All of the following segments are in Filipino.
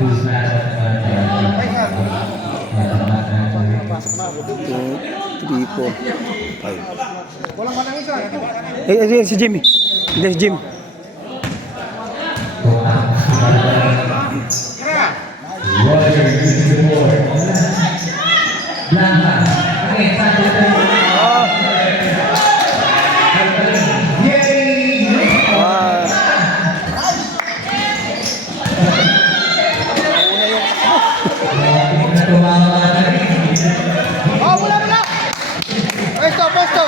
Three, four, five. Walang manang isa. Ayan si Jimmy. Hindi si Jim. Oh, wala. Puesto.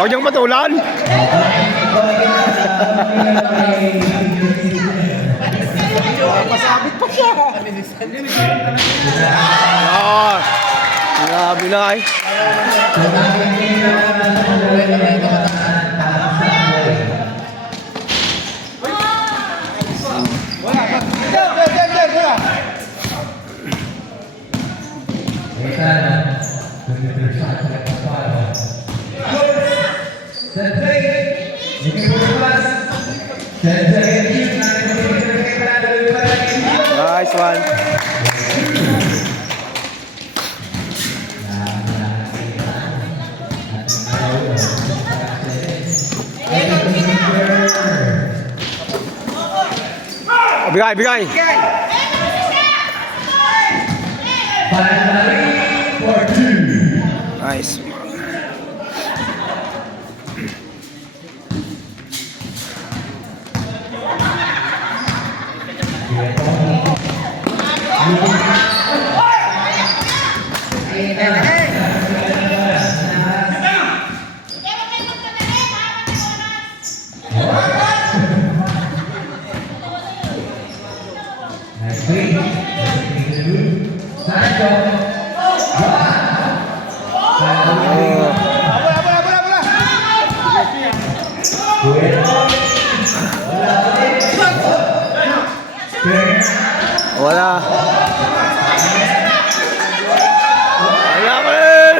Huwag niyang patulan. Masabit pa siya. Grabe na eh. Nice one. Bigay. Nice. Wala pa rin.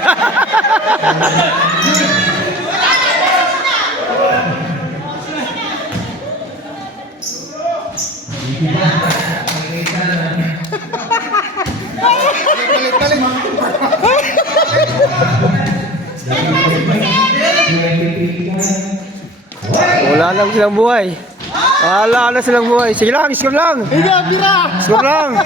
Wala lang silang buhay. Wala na silang buhay. Sige lang, score lang. Score lang.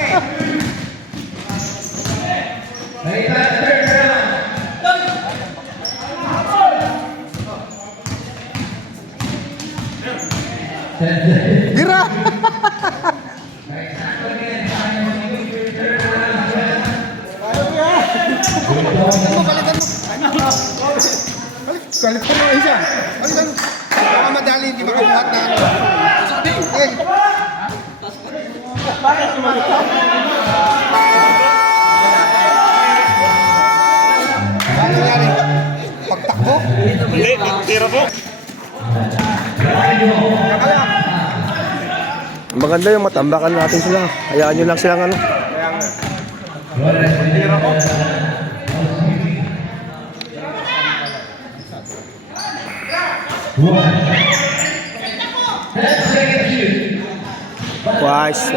Gira. Balikan mo isa. Balikan mo. Baka madali, di ba kabuhat na ano. Ano nangyari? Pagtakbo? Hindi, tira po. Maganda yung matambakan natin sila. Hayaan nyo lang silang ano. Tira po. Twice,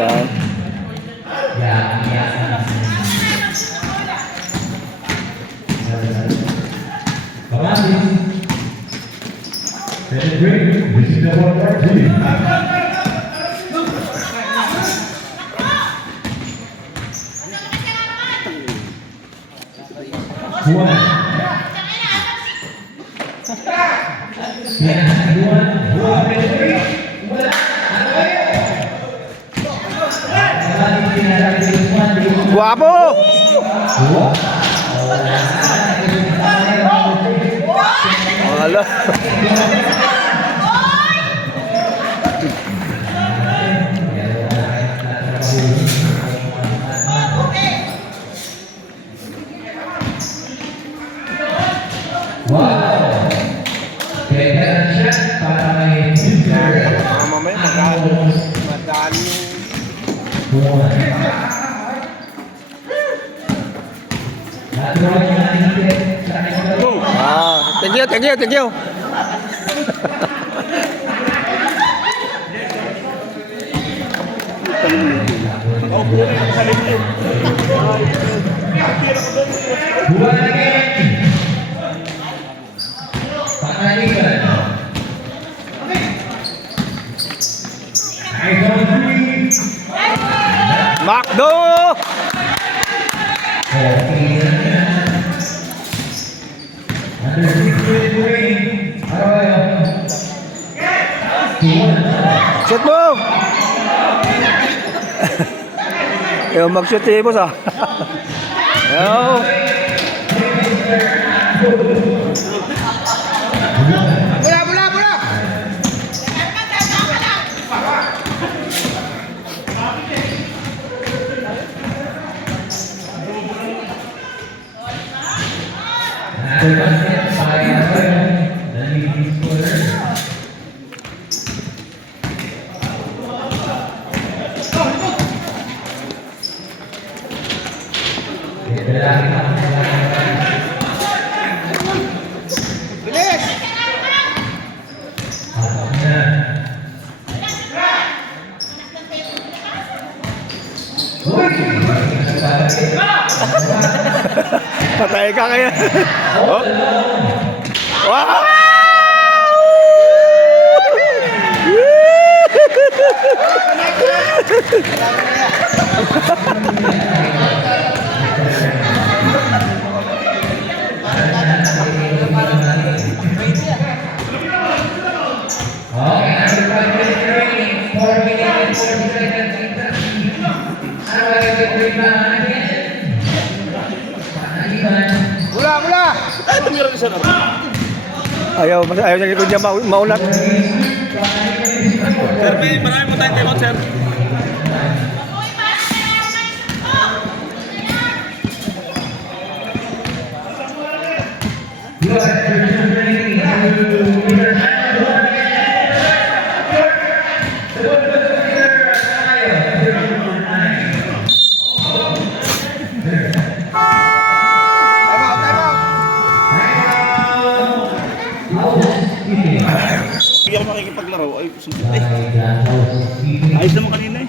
Guwapo! Wala. Mamaya madali yung Go! Thank you, thank you, thank you. Macdo! Shoot mo! Ayaw mag-shoot eh, boss ah. Ayaw. Bola, bola, bola! Bilis! Patay ka kaya. Oh. Wow! Bola, bola! Ay, tumira ka sana. Ayaw niya likod niya maulat. Sir, may marami mo tayong time out, sir. Time out, time out! Hindi ako makikipaglaro. Ay, sumpit eh. Ayos naman kanina eh.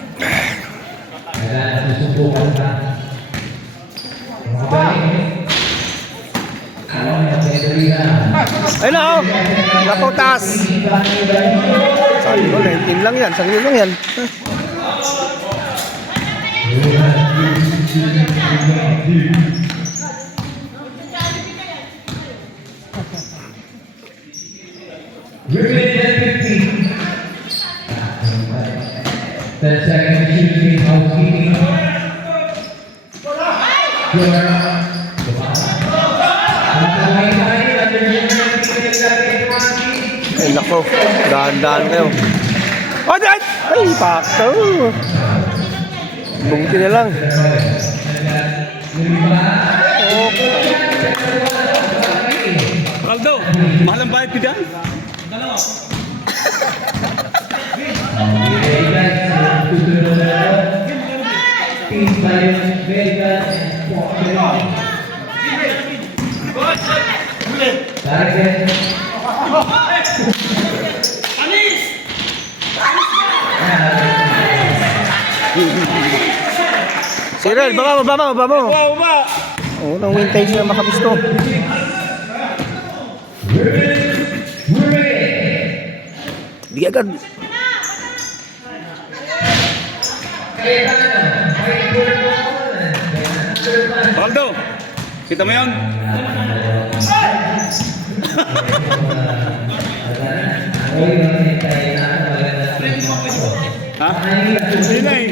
Ayun na oh. Naputas. Sabi ko, 19 lang yan. Saglit lang yan. The second shooting housekeeping. Ay, nako. Dahan-dahan kayo. Oh, dahil! Ay, pakto. Bungti na lang. Aldo, mahal ang bayad ko dyan. Cyril, baba mo. Wow, ba? Oo, nang vintage na makapisto. Di agad. Aldo, kita mo yun? Ha? Hindi na eh.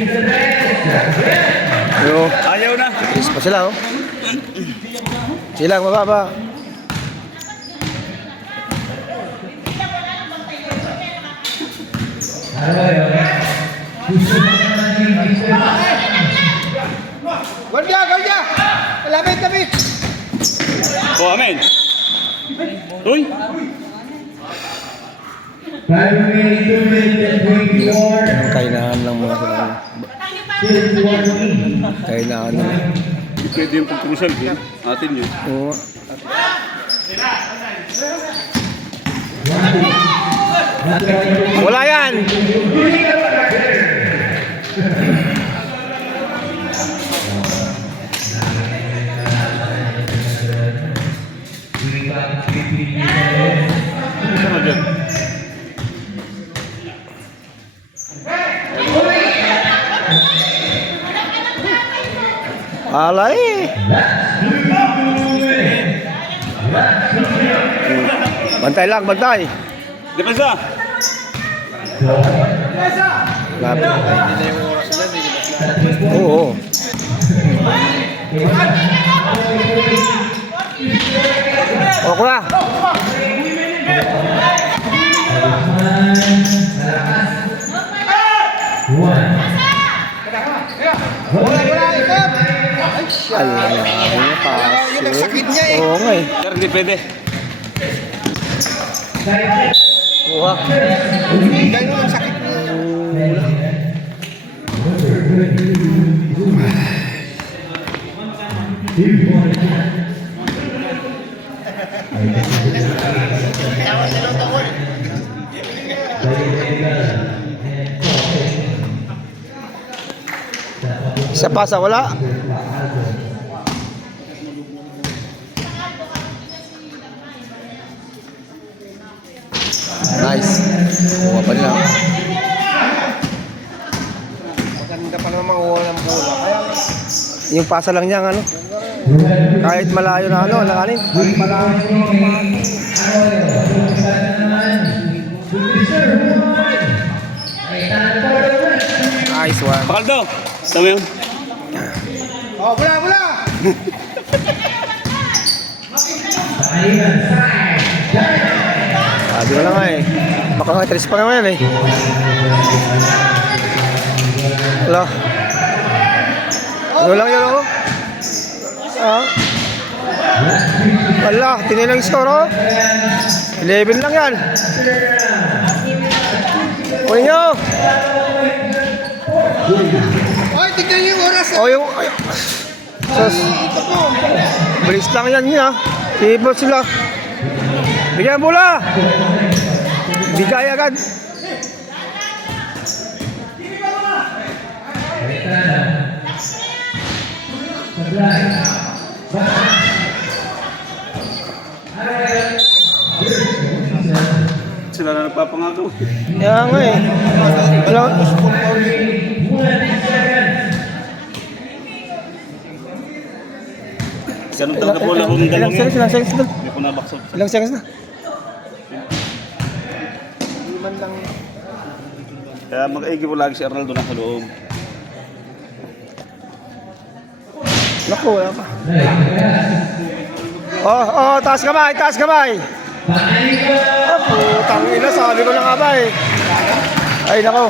Yo, Ayaw na. is pa sila oh. Silang mababa. Gol dia! Lapit! Oh, amen. Uy. 5 minutes, 2 minutes, 24. Kainahan lang mga sila. Kaya na ano. Hindi pwede yung pag-crucial yun. Atin yun. Oo. Wala yan. Ano dyan? Alay. Bantay lang, bantay. Depensa! Lapit. Oo. O kuya. Alam niya, pass. Yun ang sakit niya eh. Oo nga eh. Sir, hindi pwede. Kuha. Ganun ang sakit niya. Isa pa sa wala. Nice. Kuha pa nila. Maganda pa naman makuha ng bola. Kaya Yung pasa lang niya, ano? Kahit malayo na ano, alanganin. Nice one. Pakaldo! Tama yun. oh, bola! Sabi ko na nga eh. Baka nga 3 pa naman yan eh. Wala. Ano lang yun ako? Ah? Wala, tinilang score oh. 11 lang yan. Kunin nyo. Ay, tignan niyo yung oras. O yung... Ay, sus. Ito po. Bilis lang yan yun ha. Sipot sila. Bigyan bola. Bigay agad. Sila na nagpapangagaw. Kaya nga eh. Wala. Ganun talaga po lang kung Ilang dalawang seconds yan. na? Seconds na? Hindi ko nabaksot. Ilang seconds na? Kaya mag-aigi po lagi si Arnaldo na sa loob. Naku, wala pa. Oh, taas kamay, taas kamay. Oh, putang ina, sabi ko na nga ba eh. Ay, nako.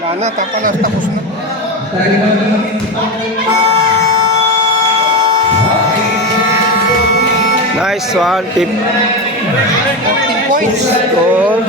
Wala na, tapos na. Nice one, tip. 14 points. Goal.